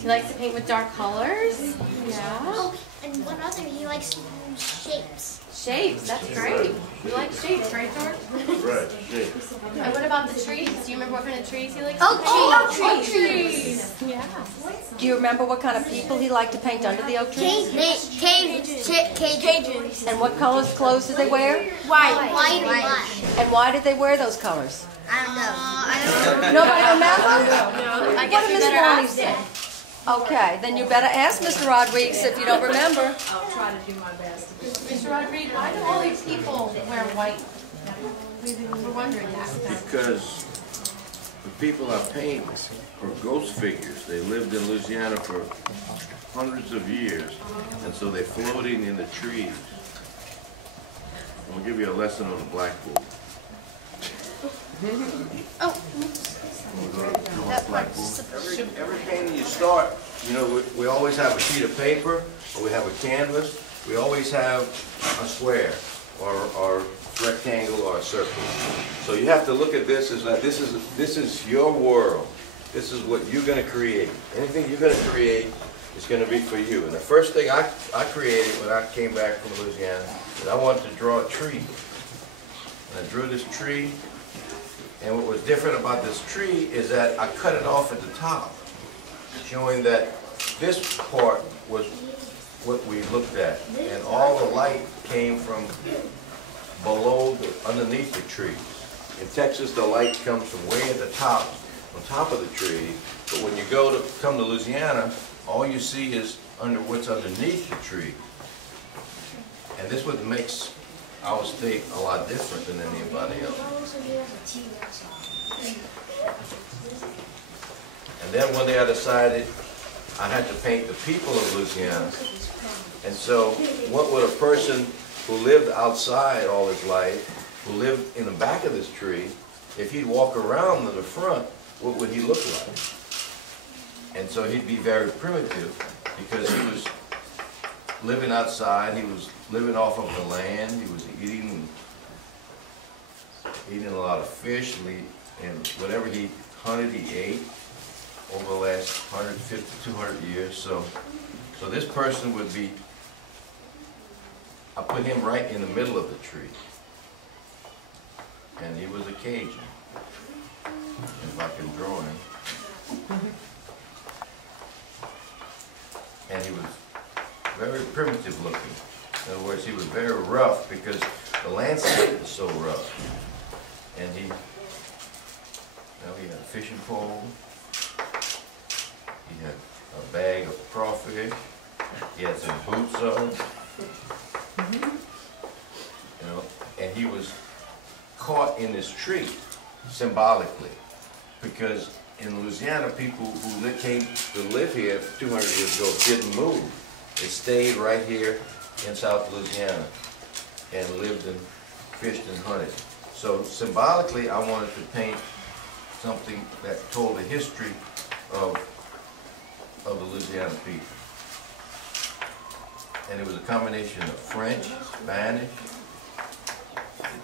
He likes to paint with dark colors. Yeah. Oh, and one other, he likes to use shapes. Shapes, that's great. You like shapes, right, George? Right, shapes. And what about the trees? Do you remember what kind of trees he likes Oak to paint? trees. Oak trees. Yeah. Do you remember what kind of people he liked to paint under the oak trees? Cajuns. And what colors clothes did they wear? White. White and black. And why did they wear those colors? I don't know. Nobody remember? No, I guess What did we Miss better Lonnie ask say? him. Okay, then you better ask Mr. Rodrigue if you don't remember. I'll try to do my best. Mr. Rodrigue, why do all these people wear white? We're wondering that. Because the people I paint are ghost figures. They lived in Louisiana for hundreds of years, and so they're floating in the trees. I'm going to give you a lesson on the blackboard. Every painting you start, you know, we always have a sheet of paper, or we have a canvas. We always have a square, or rectangle, or a circle. So you have to look at this as that this is your world. This is what you're going to create. Anything you're going to create is going to be for you. And the first thing I created when I came back from Louisiana is I wanted to draw a tree. And I drew this tree. And what was different about this tree is that I cut it off at the top, showing that this part was what we looked at. And all the light came from below, underneath the trees. In Texas, the light comes from way at the top, on top of the tree. But when you come to Louisiana, all you see is what's underneath the tree. And this is what makes our state a lot different than anybody else. And then one day I decided I had to paint the people of Louisiana. And so what would a person who lived outside all his life, who lived in the back of this tree, if he'd walk around to the front, what would he look like? And so he'd be very primitive because he was living outside, he was living off of the land, he was eating a lot of fish, and whatever he hunted, he ate over the last 150, 200 years. So this person would be, I put him right in the middle of the tree. And he was a Cajun, if I can draw him. And he was very primitive looking. In other words, he was very rough because the landscape was so rough. And he had a fishing pole, he had a bag of crawfish, he had some boots on, you know, and he was caught in this tree symbolically, because in Louisiana, people who came to live here 200 years ago didn't move. They stayed right here in South Louisiana and lived and fished and hunted. So symbolically, I wanted to paint something that told the history of the Louisiana people. And it was a combination of French, Spanish,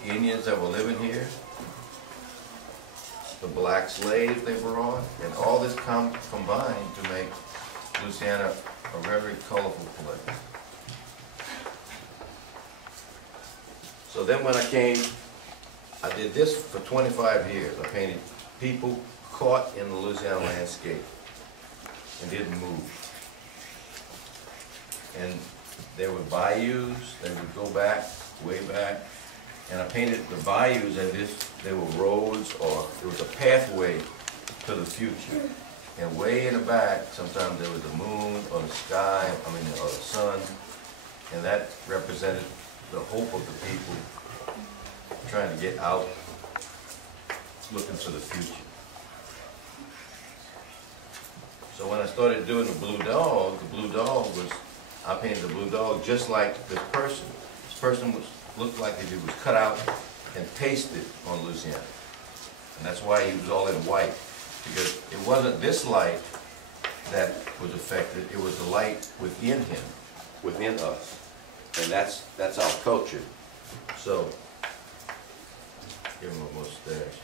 the Indians that were living here, the black slaves they were on, and all this combined to make Louisiana a very colorful place. So then when I came, I did this for 25 years. I painted people caught in the Louisiana landscape and didn't move. And there were bayous, they would go back, way back, and I painted the bayous as if they were roads or it was a pathway to the future. And way in the back, sometimes there was the moon or the sky, or the sun, and that represented the hope of the people trying to get out, looking to the future. So when I started doing the blue dog was, I painted the blue dog just like this person. This person looked like it was cut out and pasted on Louisiana. And that's why he was all in white, because it wasn't this light that was affected, it was the light within him, within us. And that's our culture. So, give him a mustache.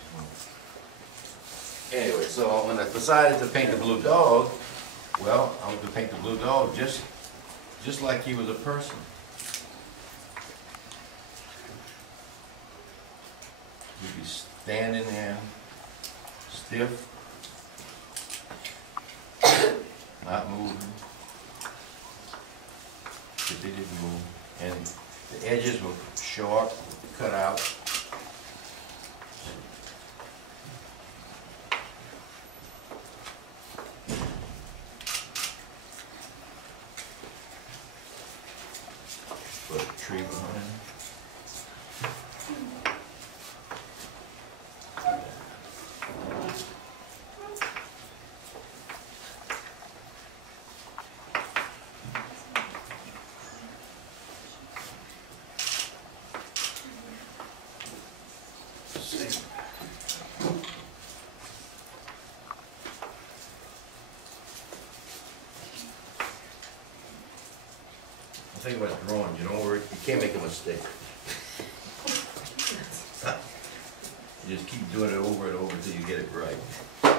Anyway, so when I decided to paint the blue dog, Well, I was to paint the blue dog just like he was a person. He'd be standing there, stiff, not moving. But they didn't move. And the edges were sharp, cut out. Put a tree behind. The thing about drawing, you can't make a mistake. You just keep doing it over and over until you get it right. You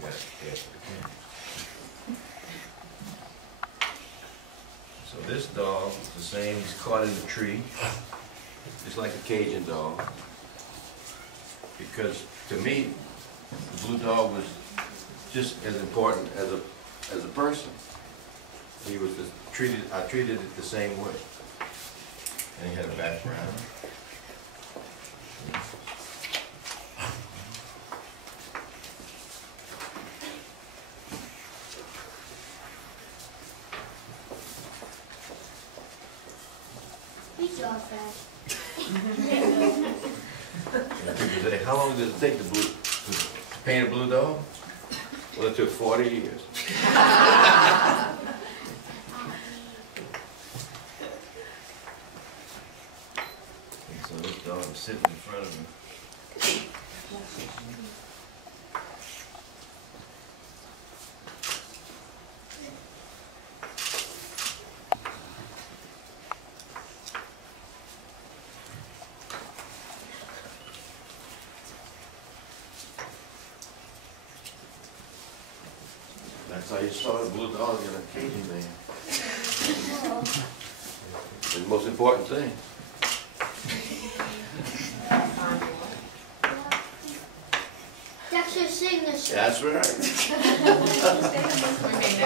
gotta catch the canvas. So this dog is the same, he's caught in the tree. Just like a Cajun dog, because to me, the blue dog was just as important as a person. He was just I treated it the same way, and he had a background. He's all fast. And people say, how long does it take to paint a blue dog? Well, it took 40 years. And so this dog is sitting in front of me. That's how you saw a blue dog in a Cajun man. It's the most important thing. That's your signature. That's right. We made